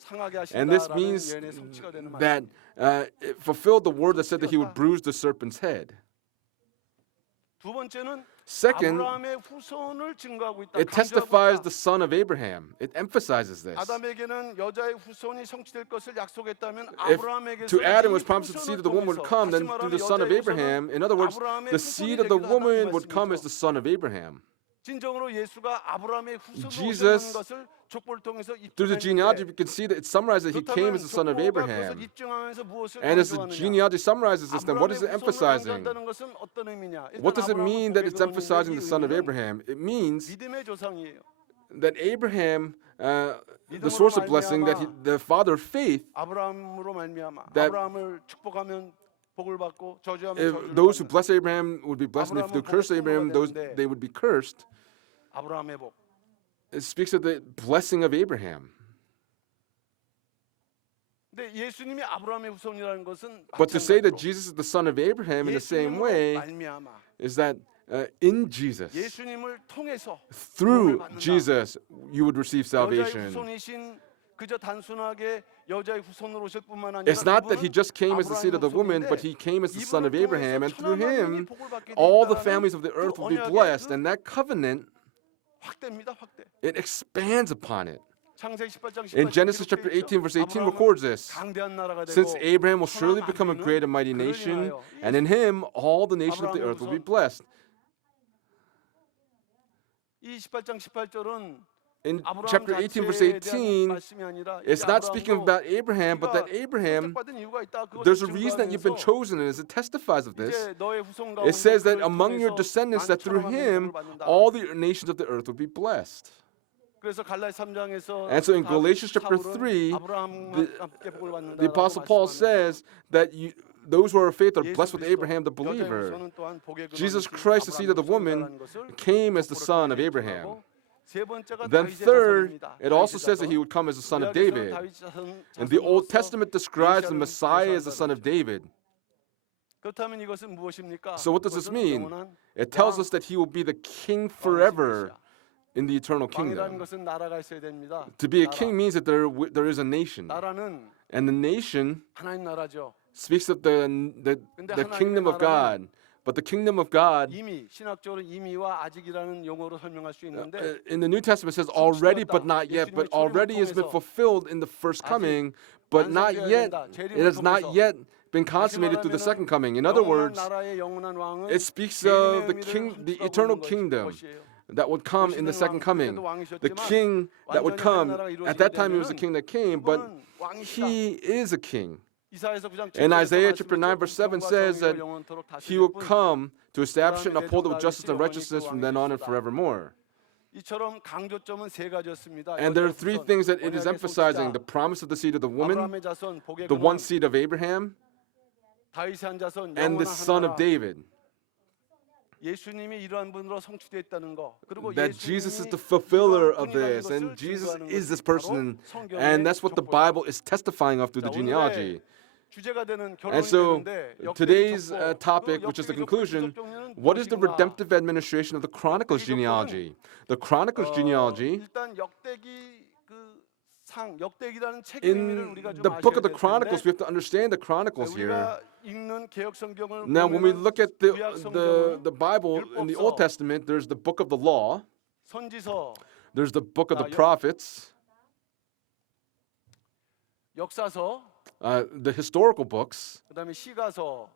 And this means that it fulfilled the word that said that he would bruise the serpent's head. 두 번째는 Second, 아브라함의 후손을 증거하고 있다. it testifies the son of Abraham. It emphasizes this. 아담에게는 여자의 후손이 성취될 것을 약속했다면 If 아브라함에게서 to Adam was promised that the seed of the woman would come, then through the son of Abraham, in other words, the seed of the woman would come as the son of Abraham. 진정으로 예수가 아브라함의 후손으로 Jesus, 오셨다는 것을 족보를 통해서 Through the genealogy, we can see that it summarizes that he came as the son of Abraham. And as the genealogy summarizes this, then what is it emphasizing? What does it mean that it's emphasizing the son of Abraham? It means 믿음의 조상이에요. that Abraham, the source of blessing, that the father of faith, 아브라함으로 말미암아 that 아브라함을 축복하면 복을 받고 저주하면 if 저주를 those who 받는 bless Abraham would be blessed, and if they curse Abraham, they would be cursed. 아브라함의 복. It speaks of the blessing of Abraham. 근데 예수님이 아브라함의 후손이라는 것은 But to say that 마찬가지로 Jesus is the son of Abraham in the same way 말미암아 is that in Jesus, 예수님을 통해서 through 구원을 받는다. Jesus, you would receive 여자의 salvation. 후손이신 그저 단순하게 여자의 후손으로 오실 뿐만 아니라 It's not that he just came as the seed of the woman, but he came as the son of Abraham, and through him, all the families of the earth will be blessed. And that covenant, 확대입니다. 확대. it expands upon it. 창세기 18장 18절 In Genesis chapter 18, verse 18 records this. 강대한 나라가 되고 Since Abraham will surely become a great and mighty nation, and in him all the nations of the earth will be blessed. 이 18장 18절은 In chapter 18, verse 18, it's not speaking about Abraham, but that Abraham, there's a reason that you've been chosen, and it testifies of this. It says that among your descendants, that through him, all the nations of the earth will be blessed. And so in Galatians chapter 3, the Apostle Paul says that those who are of faith are blessed with Abraham the believer. Jesus Christ, the seed of the woman, came as the son of Abraham. Then third, it also says that he would come as the son of David. And the Old Testament describes the Messiah as the son of David. So what does this mean? It tells us that he will be the king forever in the eternal kingdom. To be a king means that there is a nation. And the nation speaks of the kingdom of God. But the kingdom of God, 신학적으로 이미와 아직이라는 용어로 설명할 수 있는데 in the New Testament says already but not yet, but already has been fulfilled in the first coming, but not yet, it has not yet been consummated through the second coming. In other words, it speaks of the eternal kingdom that would come in the second coming. The king that would come, at that time he was the king that came, but he is a king. In Isaiah chapter 9 verse 7 says that he will come to establish it and uphold it with justice and righteousness from then on and forevermore. And there are three things that it is emphasizing: the promise of the seed of the woman, the one seed of Abraham, and the son of David. That Jesus is the fulfiller of this, and Jesus is this person, and that's what the Bible is testifying of through the genealogy. And so today's topic, which is the conclusion, what is the redemptive administration of the Chronicles genealogy? The Chronicles genealogy, in the book of the Chronicles, we have to understand the Chronicles here. Now, when we look at the Bible in the Old Testament, there's the book of the law, there's the book of the prophets, 역사서, the historical books, 그다음에 시가서,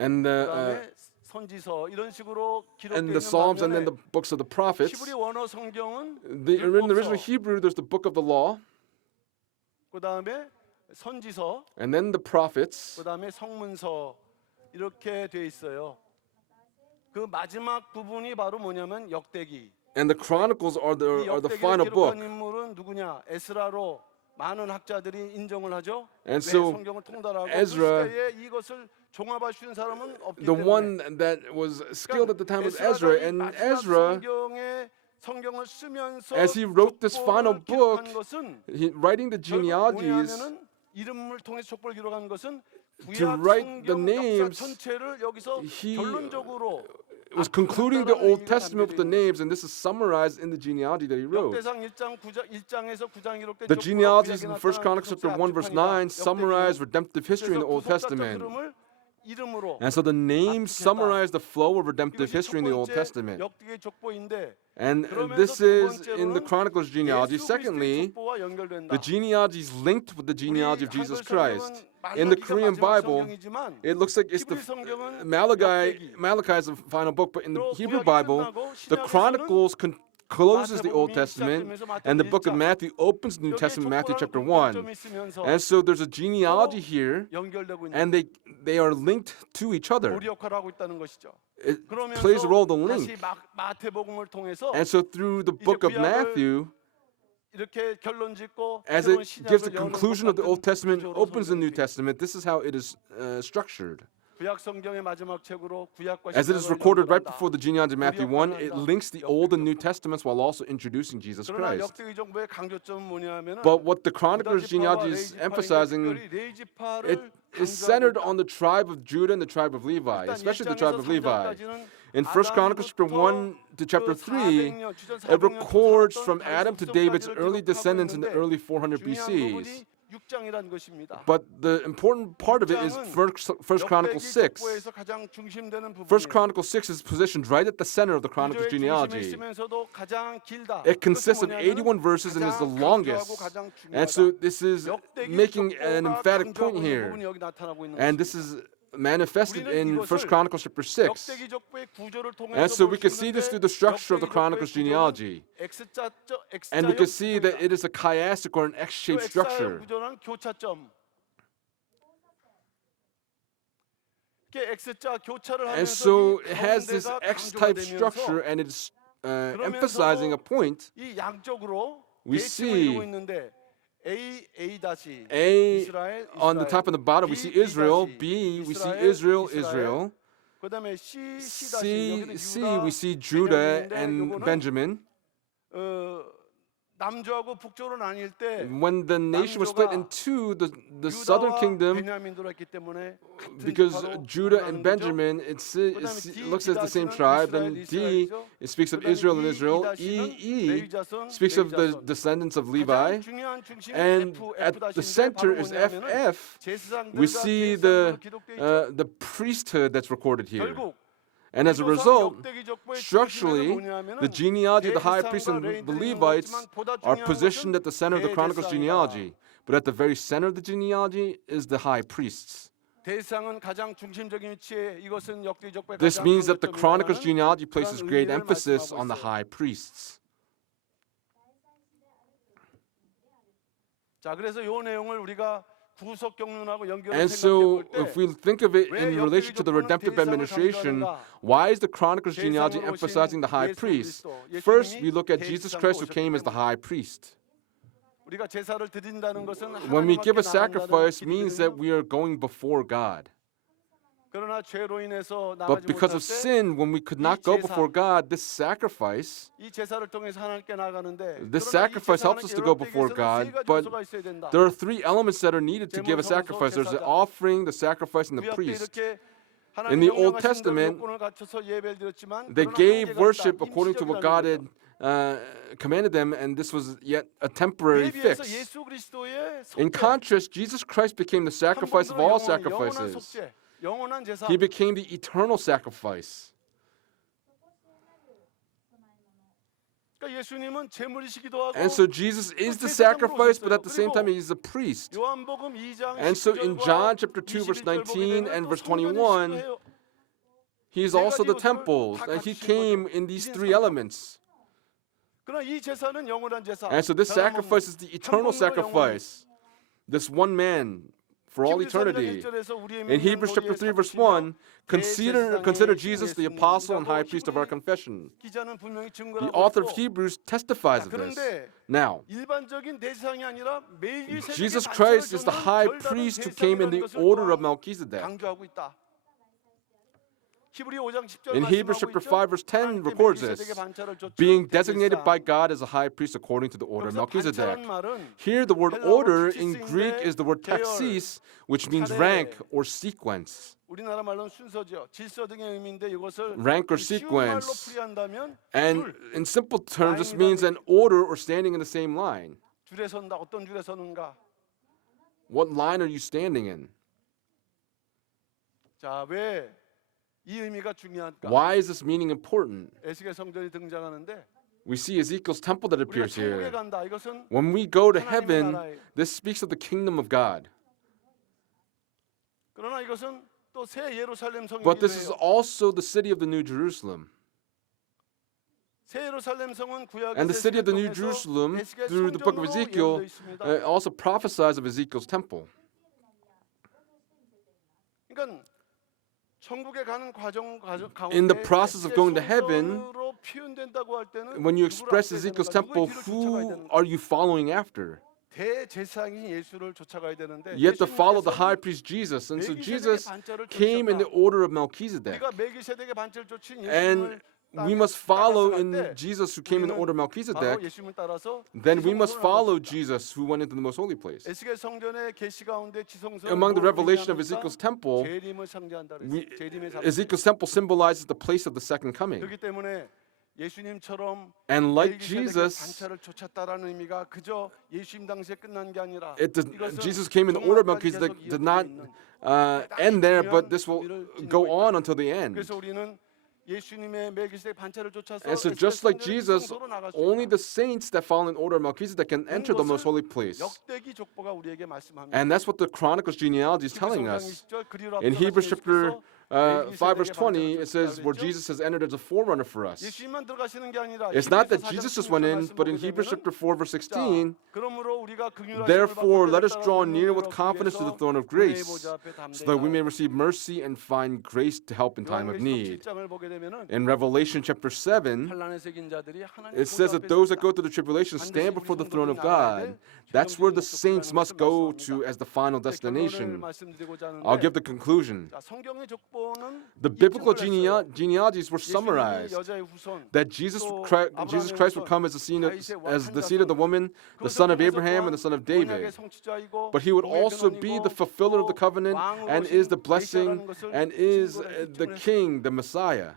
and the 그다음에 선지서 이런 식으로 기록되어 and the 있는 Psalms, and then 반면에 the books of the prophets. 히브리 원어 성경은 In the original 율법서, Hebrew, there's the book of the law, 그다음에 선지서, and then the prophets, 그다음에 성문서 이렇게 돼 있어요. 그 마지막 부분이 바로 뭐냐면 역대기. and the Chronicles are 이 the 역대기를 final book. 기록한 인물은 누구냐? 에스라로 많은 학자들이 인정을 하죠. And 왜 so 성경을 통달하고 Ezra, 그 시대에 이것을 종합할 수 있는 사람은 없기 the 때문에 one that was skilled at the time was 에스라가 Ezra, 이 and 마지막 Ezra, 성경을 쓰면서 as he wrote this final 족보를 book, 기록한 것은 writing the 결국 genealogies, 뭐냐면은 이름을 통해서 족보를 기록한 것은 to 구약 write the 성경 역사 names, 전체를 여기서 he 결론적으로 was concluding the 앞둔다라는 Old 의미가 Testament with the 담겨져 있는 names, and this is summarized in the genealogy that he wrote. 역대상 1장에서 9장 기록된 The 족보가 genealogies 구약에 in 1 나타난 Chronicles chapter 구속사 1 verse 앞뒤판이다. 9 summarize redemptive history in the 그래서 Old 구속사적 Testament. 흐름을 이름으로 And so the names 압축했다. summarize the flow of redemptive 이것이 history in the Old 첫 번째 Testament. 역대기 족보인데 And 그러면서 this 두 is in the 번째로는 Chronicles genealogy. 예수 그리스도의 Secondly, 족보와 연결된다. the genealogy is linked with the genealogy of 우리 Jesus 한글 Christ. 성경은 In the 말라기가 Korean 마지막 Bible, 성경이지만 it looks like it's 히브리 성경은 Malachi. 역대기. Malachi is the final book, but in the 또 Hebrew 구약이 Bible, 끝나고 the 신약에서는 Chronicles closes the Old 마태복음이 Testament, 시작되면서 and the book of 마태복음 Matthew opens the New 여기에 Testament, Matthew 족보랑 chapter 공통점이 1. 있으면서 And so there's a genealogy here, 연결되고 있는 and they are linked to each other. 고리 역할을 하고 있다는 것이죠. It 그러면서 plays a role to 다시 link. 마태복음을 통해서 And so through the book of Matthew, 이렇게 결론 짓고 as 새로운 it gives the 신약을 여는 conclusion of the Old 것 같은 Testament, 구조로 opens the New 성경이 돼 있어요. Testament, this is how it is structured. 구약 성경의 마지막 책으로 구약과 As it is 신약을 recorded right 연결한다. before the genealogy of Matthew 1, it links the Old and New Testaments while also introducing Jesus 그러나 Christ. 역대기 정보의 강조점은 뭐냐면은 But what the Chronicles genealogy is emphasizing, it is centered on the tribe of Judah and the tribe of Levi, especially the tribe of Levi. In 1 Chronicles chapter 1 to chapter 3, it records from Adam to David's early descendants in the early 400 BCs. 6장이라는 것입니다. But the important part of it is 1 Chronicles 6. 족보에서 가장 중심되는 부분이에요. 1 Chronicles 6 is positioned right at the center of the Chronicles 구조의 중심에 genealogy. 있으면서도 가장 길다. It consists of 그것은 81 verses and is the 가장 longest. 강조하고 가장 And so 중요하다. this is 역대기 making an 족보가 emphatic 강조하고 point 있는 here. 부분이 여기 나타나고 있는 And 것입니다. this is manifested in 1 Chronicles chapter 6. 역대기 족보의 구조를 And 통해서 so 볼 we 수 can see this through the structure of the 역대기 Chronicles 족보의 genealogy. 구조는 And we can X자형 see that it is a chiastic or an X-shaped X자형 structure. 구조는 교차점. 이렇게 X자 교차를 And 하면서 so 이 it has this 가운데가 X-type 강조가 structure 되면서 and it's emphasizing a point. 이 양쪽으로 We A층을 see 이루고 있는데 A 다시 A 이스라엘 on the top and the bottom, we see Israel. B, we see Israel, Israel. 그다음에 C 다시 C, 여기는 C, 유다, we see Judah 베냐민인데 and 요거는 Benjamin. 남조하고 북조로 나뉠 때 When the nation was split in two, the southern 유다와 kingdom, 베냐민으로 했기 때문에 같은 because 지파로 Judah 분류하는 and 거죠. Benjamin, it looks as the same tribe. Then D, it speaks of Israel and Israel. E speaks of the descendants of Levi. And at the center is FF. We see the priesthood that's recorded here. And as a result, structurally, the genealogy of the high priest and the Levites are positioned at the center of the Chronicles genealogy. But at the very center of the genealogy is the high priests. 대상은 가장 중심적인 위치에 이것은 역대 족보의 This 가장 means that the Chronicles 강조점이라는 genealogy places 그런 great 의미를 emphasis 말씀하고 on the 있어요. high priests. 자, 그래서 이 내용을 우리가 구속 경륜하고 연결해서 And so, 생각해 볼 if 때 we think of it in relation to the redemptive administration, why is the Chronicles genealogy emphasizing the high priest? First, we look at Jesus Christ who came as the high priest. 우리가 제사를 드린다는 것은 When we 하나님께 give a 나간다는 sacrifice, means that 기도거든요. we are going before God. 그러나 죄로 인해서 But 나가지 because 못할 of 때 sin, when we could not go before God, this sacrifice, 이 제사를 통해서 하나님께 나가는데 this 그러나 이 sacrifice helps us to go 제사는 before 역대기에서는 God, 세 가지 but 요소가 있어야 된다. there are three elements that are needed to give a sacrifice. There's the offering, the sacrifice, and the 구약 때 priest. 이렇게 In the 하나님이 Old 명령하신 대로 Testament, 요건을 갖춰서 예배를 드렸지만 They 그러나 gave 한계가 worship 있다. according to what 임시적이라는 God 거죠. had commanded them, and this was yet a temporary 그에 비해서 fix. 예수 그리스도의 In 속죄, contrast, Jesus Christ became the 한 sacrifice of 번도 all 영원한 sacrifices. 속죄, 영원한 제사. He became the eternal sacrifice. 그러니까 예수님은 제물이시기도 하고 And so Jesus is the 제사장으로 sacrifice, but 오셨어요. at the same time, 그리고 he's a priest. 요한복음 2장 And so in 19절과 John chapter 2, verse 20절 보게 19 되면 and 또 verse 성전이시기도 21, 해요. he is 세 also 가지 the 요소를 temples, 다 and he 갖추신 came 거죠. in these 이신 three 삼성. elements. 그러나 이 제사는 영원한 제사. And so this 변함없는 sacrifice is the eternal 한 분으로 영원히. sacrifice. This one man for all 히브리서 3장 eternity. 1절에서 우리의 In Hebrews chapter 3, verse 1, consider Jesus the apostle and high priest of our confession. 기자는 분명히 The 증거하고 author of 있고, Hebrews testifies 자, of this. 그런데 Now, 일반적인 대제사장이 아니라 멜기세덱의 Jesus 반차를 Christ is the 줬는 high 별다른 priest who came in the 대상이라는 것을 order of 또한 Melchizedek. 강조하고 있다. 히브리 5장 10절 In Hebrews chapter 5, verse 10 records this, being designated by God as a high priest according to the order of Melchizedek. Here, the word order in Greek is the word taxis, which means rank or sequence. 우리나라 말로는 순서죠. 질서 등의 의미인데 이것을 Rank or 쉬운 말로 sequence. 풀이한다면 And in simple terms, this means an order or standing in the same line. 줄에 선다. 어떤 줄에 서는가? What line are you standing in? 자, 왜 이 의미가 중요할까? Why is this meaning important? 에스겔 성전이 등장하는데 We see Ezekiel's temple that 우리가 appears 천국에 here. 간다. 이것은 When we go to 하나님의 heaven, 나라예요. this speaks of the kingdom of God. 그러나 이것은 또 새 예루살렘 But 성이기도 this is 해요. also the city of the New Jerusalem. 새 예루살렘 성은 구약에서 And the city of the New 에스겔 Jerusalem, 통해서 에스겔 through the book of 성전으로 Ezekiel, 예언되어 있습니다. also prophesies of Ezekiel's temple. 그러니까 천국에 가는 과정 가운데 In the process of going to heaven, 성전으로 표현된다고 할 때는 when you 누구를 express 앞서야 Ezekiel's 되는가? temple, 누구의 뒤를 쫓아가야 who 되는가? are you following after? 대제사장인 예수를 쫓아가야 되는데 You have to follow the high 예수님께서는 priest Jesus. And so 멜기세덱의 Jesus 반차를 came in the 쫓으셨다. order of Melchizedek. 우리가 멜기세덱의 반차를 쫓은 And 예수님을 we must follow 따라서 갈 in 때 Jesus who came in the 우리는 order of 바로 Melchizedek. 예수님을 따라서 Then we must 지성소로 follow 나갔습니다. Jesus who went into the most holy place. 에스겔 성전의 계시 가운데 지성소는 Among the 뭐를 revelation of 의미합니까? Ezekiel's temple, 재림을 상징한다 we, 그랬어요. 재림의 상징. Ezekiel's temple symbolizes the place of the second coming. 그렇기 때문에 예수님처럼 And like 멜기세덱의 Jesus, 반차를 쫓았다라는 의미가 그저 예수님 당시에 끝난 게 아니라 it Jesus came in the order of Melchizedek did not end there, but this will go on until the end. 그래서 우리는 예수님의 멜기세덱 반차를 쫓아서 And so 에스겔 just like 성전의 Jesus, 지성소로 나갈 수 only 있다. the saints that follow in order of Melchizedek can enter the most holy place. 역대기 족보가 우리에게 말씀합니다. And that's what the Chronicles genealogy is telling us. In Hebrews chapter 5 verse 20, it says where Jesus has entered as a forerunner for us. 예수님만 들어가시는 게 아니라 It's not that 히브리서 4장 Jesus just went in, 16절 but in 말씀 Hebrews 보게 chapter 되면은 4 verse 16, 그러므로 우리가 긍휼하심을 therefore 받고 let us 때에 draw 따라 near with 긍휼을 confidence to the 얻기 throne of 위해서 grace, 은혜의 보좌 앞에 so that we may 담대하라. receive mercy and find grace to help in time of 요한계시록 need. 7장을 보게 되면은 In Revelation chapter 7, 환난에 새긴 자들이 하나님 it says 보좌 that 앞에 those that 섰다. go through the tribulation stand before the throne of God. That's where the saints must go to as the final 결론을 destination. 말씀드리고자 I'll 하는데 give the conclusion. 자, 성경의 족보는 The biblical 이 틀을 했어요. genealogies were 예수님이 summarized 여자의 후손, that Jesus 또 Christ would come as the seed of the woman, the son of Abraham, and the son of David. 언약의 성취자이고 But he would 공의 also be the 근원이고 fulfiller of the 또 covenant 왕으로 and 오신 is the blessing 메시아라는 것을 and is 증거를 the 입증을 king, the Messiah.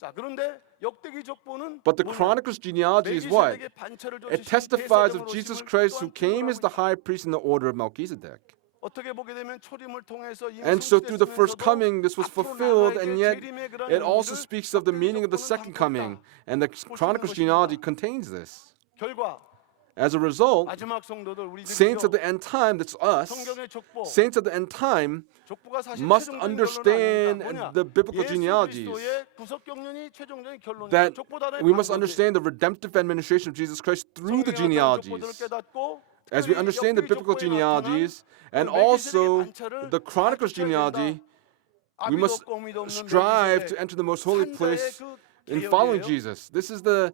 자, 그런데 역대기 족보는 But the 뭐냐? Chronicles genealogy is what? 멜기세덱의 반차를 It 쫓으신 testifies 대사장으로 of Jesus 오심을 Christ who 또한 came as the 증거하고 있다. high priest in the order of Melchizedek. 어떻게 보게 되면 초림을 통해서 이미 And so through the first 성취됐으면서도 coming, this was 앞으로 fulfilled, 나라에게 and yet 재림의 그런 it also 의미를 speaks of the 역대기 meaning of the 족보는 second 담고 coming. 있다. And the Chronicles genealogy contains this. 결과 As a result, 마지막 성도들 saints 우리들이요. of the end time, that's us, 성경의 족보, saints of the end time, 족보가 사실 must 최종적인 understand 결론은 아닙니다. the biblical 예수 genealogies. 그리스도의 구속 경륜이 최종적인 결론이에요. That 족보단의 we must 방법이 understand the redemptive administration of Jesus Christ through the 성경의 어떤 족보들을 genealogies. 깨닫고 As we 특별히 understand the 역대기 biblical 족보에 genealogies and 나타난 also 멜기세덱의 반차를 the Chronicles 다 쫓아야 genealogy, 된다. we 아비도 must 없고 어미도 없는 strive to 멜기세덱 enter the most holy 산자의 place 그 in following 계열이에요. Jesus. This is the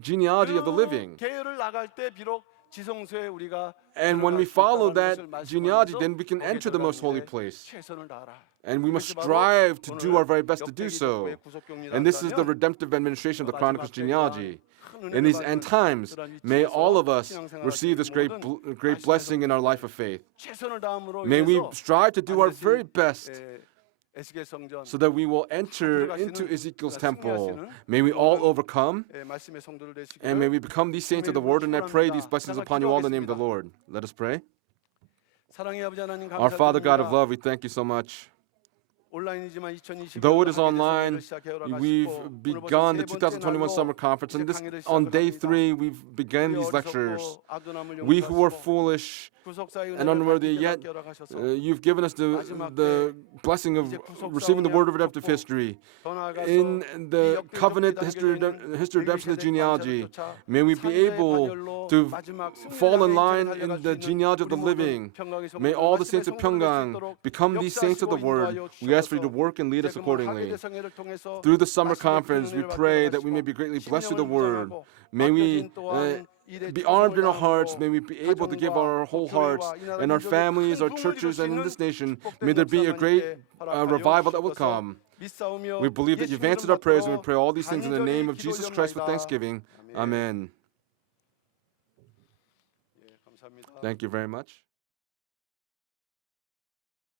genealogy of the 그 living. 계열을 나갈 때 비록 지성소에 우리가 And when we 들어갈 수 follow 있다라는 that 것을 genealogy, 말씀하면서 then we can 거기에 enter the most holy 들어가는데 place. 최선을 다하라. And we must 그것이 바로 strive to do 오늘 our very best to do 역대기 so. 족보의 구속 경륜이라 And this is the 한다면 redemptive administration of the Chronicles 마지막 genealogy. 큰 In 은혜를 these 받는 end times, 그런 may 위치에서 all of us 신앙생활 receive this great, 모든 great blessing in our life of faith. 최선을 다함으로 May we 위해서 strive to do our 반드시, very best 에스겔 성전 so that we will enter into Ezekiel's temple. May we all overcome, 말씀의 성도를 되시기를 and may we become these saints of the word. And I pray these blessings upon you all in the name of the Lord. Let us pray. 사랑의 아버지 하나님 Our Father God of 감사드립니다. love, we thank you so much. 온라인이지만 2020 Though it is online, we've begun the 2021 summer conference, and on day 3 we've begun these lectures. We who were foolish and unworthy, yet you've given us the blessing of receiving the word of redemptive history. In the covenant, the history redemption, the genealogy, may we be able to fall in line in the genealogy of the living. May all the saints of Pyeonggang become these saints of the word. We ask for you to work and lead us accordingly. Through the summer conference, we pray that we may be greatly blessed through the word. May we be armed in our hearts. May we be able to give our whole hearts and our families, our churches, and in this nation. May there be a great revival that will come. We believe that you've answered our prayers, and we pray all these things in the name of Jesus Christ with thanksgiving. Amen. Thank you very much.